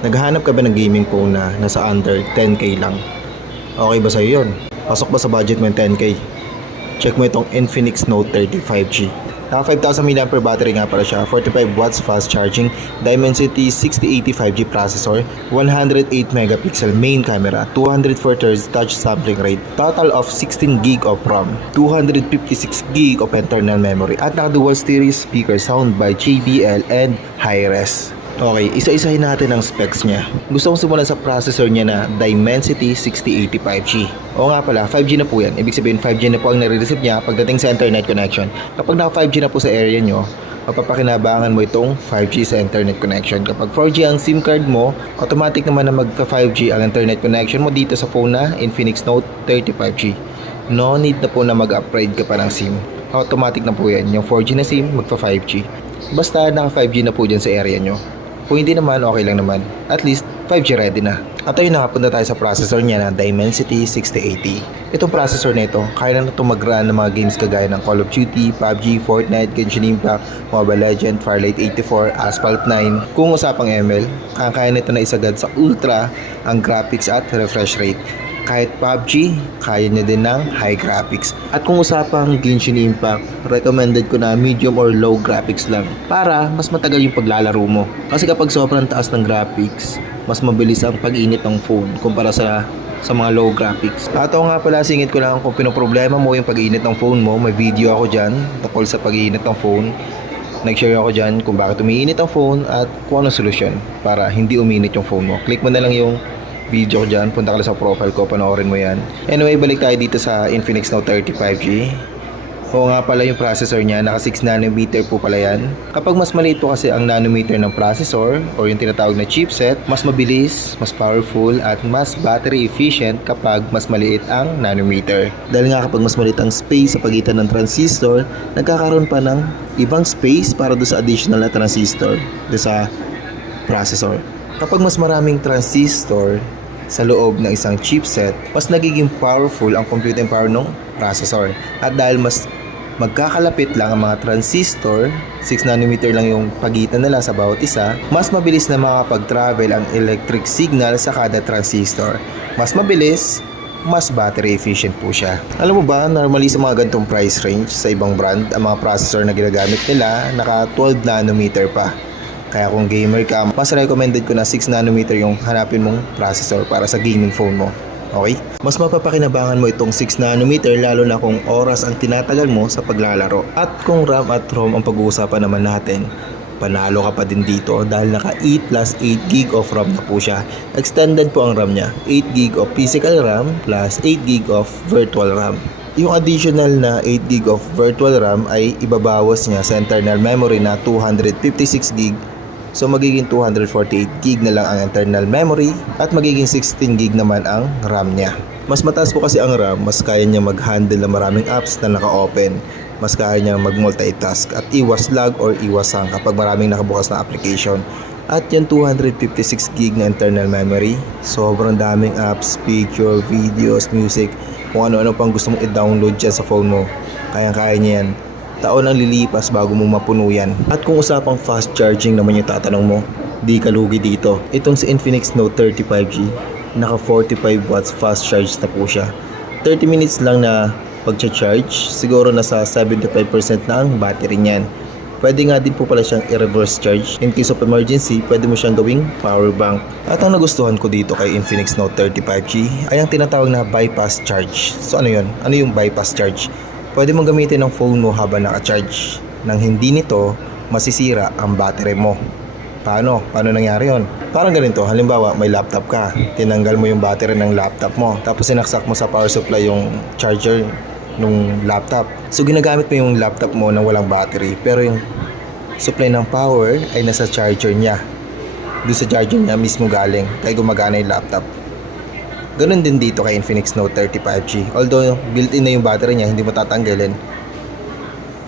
Naghahanap ka ba ng gaming phone na nasa under 10k lang? Okay ba sa'yo yun? Pasok ba sa budget mo yung 10k? Check mo itong Infinix Note 30 5G. Naka 5,000 mAh battery nga pala siya, 45 watts fast charging, Dimensity 6080 5G processor, 108 megapixel main camera, 204 Hz touch sampling rate, total of 16 GB of RAM, 256 GB of internal memory, at naka dual stereo speaker sound by JBL and Hi-Res. Okay, isa-isahin natin ang specs niya. Gusto kong simulan sa processor niya na Dimensity 6080 5G. Oo nga pala, 5G na po yan. Ibig sabihin 5G na po ang nare-receive niya pagdating sa internet connection. Kapag naka 5G na po sa area nyo, mapapakinabangan mo itong 5G sa internet connection. Kapag 4G ang SIM card mo, automatic naman na magka 5G ang internet connection mo dito sa phone na Infinix Note 30 5G. No need na po na mag-upgrade ka pa ng SIM. Automatic na po yan. Yung 4G na SIM, magpa 5G. Basta naka 5G na po dyan sa area nyo. Kung hindi naman, okay lang naman. At least, 5G ready na. At ayun, nakapunta tayo sa processor niya na Dimensity 6080. Itong processor na ito, kaya na ito mag-run ng mga games kagaya ng Call of Duty, PUBG, Fortnite, Genshin Impact, Mobile Legends, Firelight 84, Asphalt 9. Kung usapang ML, kaya nito na isagad sa ultra ang graphics at refresh rate. Kahit PUBG, kaya niya din ng high graphics. At kung usapang Genshin Impact, recommended ko na medium or low graphics lang para mas matagal yung paglalaro mo. Kasi kapag sobrang taas ng graphics, mas mabilis ang pag-init ng phone kumpara sa mga low graphics. At nga pala, singit ko lang kung pinoproblema mo yung pag-init ng phone mo, may video ako dyan tungkol sa pag-init ng phone. Nag-share ako dyan kung bakit umiinit ang phone at kung anong solusyon para hindi uminit yung phone mo. Click mo na lang yung video ko dyan, punta ka lang sa profile ko, panoorin mo yan. Anyway, balik tayo dito sa Infinix Note 30 5G. Oo nga pala yung processor niya, naka 6 nanometer po pala yan. Kapag mas maliit po kasi ang nanometer ng processor or yung tinatawag na chipset, mas mabilis, mas powerful at mas battery efficient kapag mas maliit ang nanometer. Dahil nga kapag mas maliit ang space sa pagitan ng transistor, nagkakaroon pa ng ibang space para do sa additional na transistor do sa processor. Kapag mas maraming transistor sa loob ng isang chipset, mas nagiging powerful ang computing power ng processor. At dahil mas magkakalapit lang ang mga transistor, 6 nanometer lang yung pagitan nila sa bawat isa, mas mabilis na makapag-travel ang electric signal sa kada transistor. Mas mabilis, mas battery efficient po siya. Alam mo ba, normally sa mga ganitong price range sa ibang brand, ang mga processor na ginagamit nila, naka 12 nanometer pa. Kaya kung gamer ka, mas recommended ko na 6 nanometer yung hanapin mong processor para sa gaming phone mo. Okay? Mas mapapakinabangan mo itong 6 nanometer lalo na kung oras ang tinatagal mo sa paglalaro. At kung RAM at ROM ang pag-uusapan naman natin, panalo ka pa din dito dahil naka 8 plus 8 GB of RAM na po siya. Extended po ang RAM niya, 8 GB of physical RAM plus 8 GB of virtual RAM. Yung additional na 8 GB of virtual RAM ay ibabawas niya sa internal memory na 256 GB. So magiging 248 GB na lang ang internal memory at magiging 16 GB naman ang RAM niya. Mas mataas po kasi ang RAM, mas kaya niya mag-handle ng maraming apps na naka-open. Mas kaya niya mag-multitask at iwas lag or iwas hang kapag maraming nakabukas na application. At yung 256 GB na internal memory, sobrang daming apps, picture, videos, music, kung ano-ano pang gusto mong i-download dyan sa phone mo. Kaya-kaya niya yan. Taon ang lilipas bago mo mapuno yan. At kung usapang fast charging naman yung tatanong mo, di ka lugi dito. Itong si Infinix Note 30 5G, naka 45 watts fast charge na po siya. 30 minutes lang na pag-charge, siguro nasa 75% na ang battery niyan. Pwede nga din po pala siyang i-reverse charge. In case of emergency, pwede mo siyang gawing power bank. At ang nagustuhan ko dito kay Infinix Note 30 5G ay ang tinatawag na bypass charge. So ano yun? Ano yung bypass charge? Pwede mong gamitin ang phone mo habang naka-charge. Nang hindi nito, masisira ang battery mo. Paano? Paano nangyari yon? Parang ganito, halimbawa may laptop ka, tinanggal mo yung battery ng laptop mo, tapos sinaksak mo sa power supply yung charger ng laptop. So ginagamit mo yung laptop mo nang walang battery, pero yung supply ng power ay nasa charger niya. Doon sa charger niya mismo galing, kaya gumagana yung laptop. Ganun din dito kay Infinix Note 30 5G. Although built-in na yung battery niya, hindi mo tatanggalin.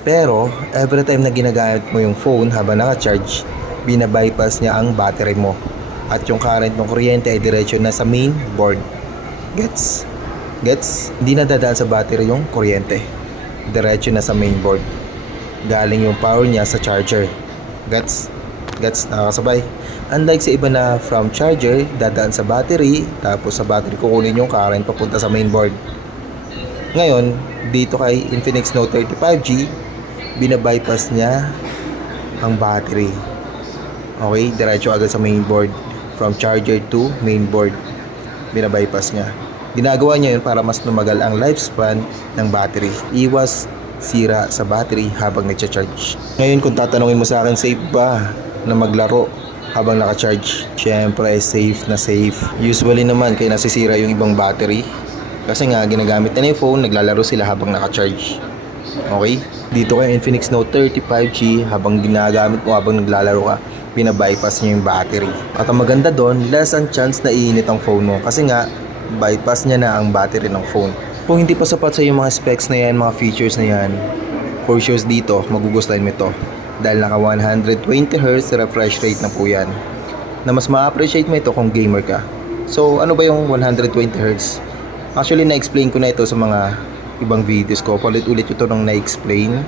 Pero every time na ginagamit mo yung phone habang naka-charge, binabypass niya ang battery mo. At yung current ng kuryente ay diretso na sa main board. Gets? Hindi na dadaan sa battery yung kuryente. Diretso na sa main board. Galing yung power niya sa charger. Gets? Nakakasabay? Unlike sa iba na from charger, dadaan sa battery, tapos sa battery kukunin yung current papunta sa mainboard. Ngayon, dito kay Infinix Note 30 5G, binabypass niya ang battery. Okay, diretso agad sa mainboard. From charger to mainboard, binabypass niya. Ginagawa niya yun para mas lumagal ang lifespan ng battery. Iwas sira sa battery habang nagcha-charge. Ngayon kung tatanungin mo sa akin, safe ba na maglaro habang naka-charge? Syempre, safe na safe. Usually naman kaya nasisira yung ibang battery kasi nga ginagamit na yung phone, naglalaro sila habang naka-charge. Okay? Dito kay Infinix Note 30 5G, habang ginagamit mo habang naglalaro ka, binabypass niya yung battery. At ang maganda doon, less ang chance na iinit ang phone mo kasi nga bypass niya na ang battery ng phone. Kung hindi pa sapat sa yung mga specs na yan, mga features na yan, for sure dito, magugustuhan mo ito. Dahil naka 120Hz refresh rate na po yan. Na mas ma-appreciate mo ito kung gamer ka. So, ano ba yung 120Hz? Actually, na-explain ko na ito sa mga ibang videos ko. Palit-ulit ito nang na-explain.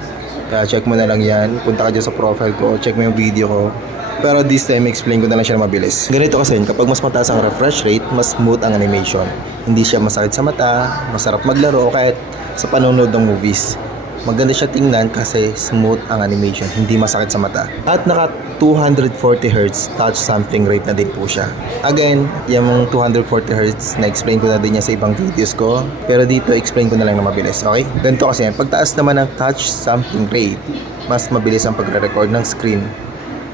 Kaya check mo na lang yan. Punta ka dyan sa profile ko, check mo yung video ko. Pero this time, explain ko na lang siya na mabilis. Ganito kasi, kapag mas mataas ang refresh rate, mas smooth ang animation. Hindi siya masakit sa mata, masarap maglaro, kahit sa panonood ng movies. Maganda siya tingnan kasi smooth ang animation, hindi masakit sa mata. At naka 240Hz touch sampling rate na din po siya. Again, yung 240Hz, na-explain ko na din niya sa ibang videos ko. Pero dito, explain ko na lang na mabilis, okay? Ganito kasi yan, pagtaas naman ng touch sampling rate, mas mabilis ang pagre-record ng screen.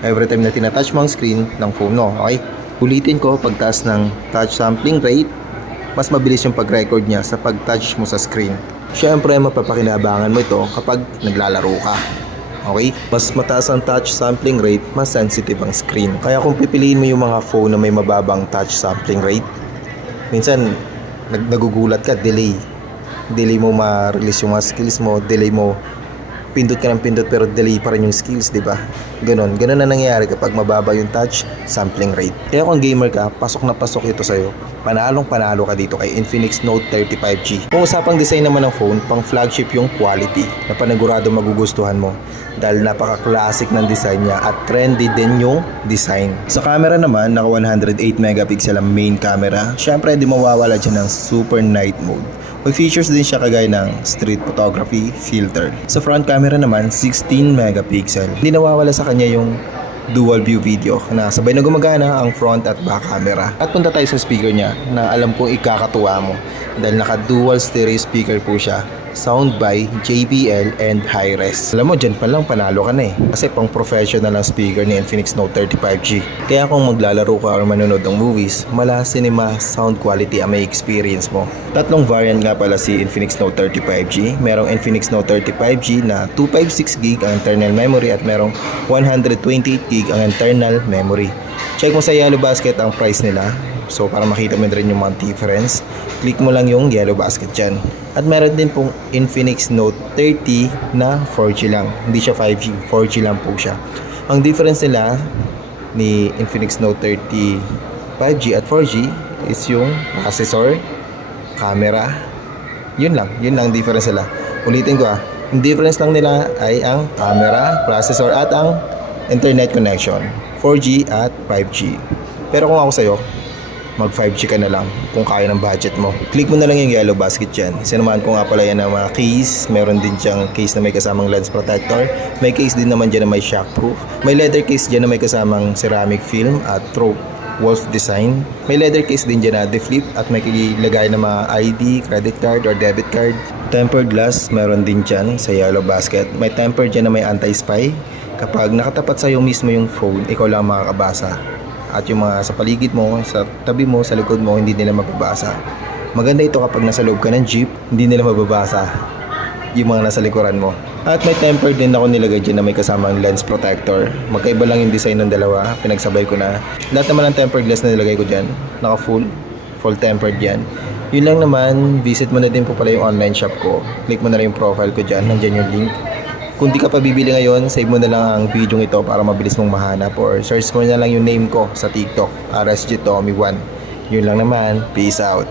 Every time na tinatouch mo ang screen ng phone mo, okay? Ulitin ko, pagtaas ng touch sampling rate, mas mabilis yung pag-record niya sa pag-touch mo sa screen. Siyempre, mapapakinabangan mo ito kapag naglalaro ka. Okay? Mas mataas ang touch sampling rate, mas sensitive ang screen. Kaya kung pipiliin mo yung mga phone na may mababang touch sampling rate, minsan nagugulat ka, delay. Delay mo ma-release yung mga skills mo, delay mo pindot ka ng pindot pero delay pa rin yung skills, di ba? Ganon na nangyayari kapag mababa yung touch sampling rate. Kaya kung gamer ka, pasok na pasok ito sa'yo. Panalo ka dito kay Infinix Note 30 5G. Kung usapang design naman ng phone, pang flagship yung quality na panigurado magugustuhan mo dahil napaka-classic ng design niya at trendy din yung design. Sa camera naman, naka 108 megapixel ang main camera. Syempre, di mawawala dyan ng super night mode. May features din siya kagaya ng street photography filter. Sa front camera naman, 16 megapixel. Hindi nawawala sa kanya yung dual view video na sabay na gumagana ang front at back camera. At punta tayo sa speaker niya na alam kong ikakatuwa mo dahil naka dual stereo speaker po siya. Sound by JBL and Hi-Res. Alam mo, dyan pa lang panalo ka na eh. Kasi pang professional ang speaker ni Infinix Note 30 5G. Kaya kung maglalaro ka or manonood ng movies, mala cinema sound quality ang may experience mo. Tatlong variant nga pala si Infinix Note 30 5G. Merong Infinix Note 30 5G na 256GB ang internal memory at merong 128GB ang internal memory. Check mo sa Yellow Basket ang price nila. So para makita mo rin yung mga difference, click mo lang yung Yellow Basket dyan. At meron din pong Infinix Note 30 na 4G lang. Hindi siya 5G, 4G lang po siya. Ang difference nila ni Infinix Note 30 5G at 4G is yung processor, camera. Yun lang difference nila. Ulitin ko yung difference lang nila ay ang camera, processor at ang internet connection. 4G at 5G. Pero kung ako sa'yo, mag 5G ka na lang kung kaya ng budget mo. Click mo na lang yung Yellow Basket dyan. Sinamahan ko nga pala yan ng mga case. Meron din dyang case na may kasamang lens protector. May case din naman dyan na may shockproof. May leather case dyan na may kasamang ceramic film at throat wolf design. May leather case din dyan na de-flip at may ilagay na mga ID, credit card or debit card. Tempered glass meron din dyan sa Yellow Basket. May tempered dyan na may anti-spy. Kapag nakatapat sa'yo mismo yung phone, ikaw lang makakabasa. At yung mga sa paligid mo, sa tabi mo, sa likod mo, hindi nila mababasa. Maganda ito kapag nasa loob ka ng jeep, hindi nila mababasa yung mga nasa likuran mo. At may tempered din ako nilagay dyan na may kasamang lens protector. Magkaiba lang yung design ng dalawa, pinagsabay ko na. Lahat naman ng tempered glass na nilagay ko dyan, naka full tempered yan. Yun lang naman, visit mo na din po pala yung online shop ko. Click mo na lang yung profile ko dyan, nandyan yung link. Kung di ka pa bibili ngayon, save mo na lang ang video ito para mabilis mong mahanap or search mo na lang yung name ko sa TikTok, RSG Tommy 1. Yun lang naman, peace out.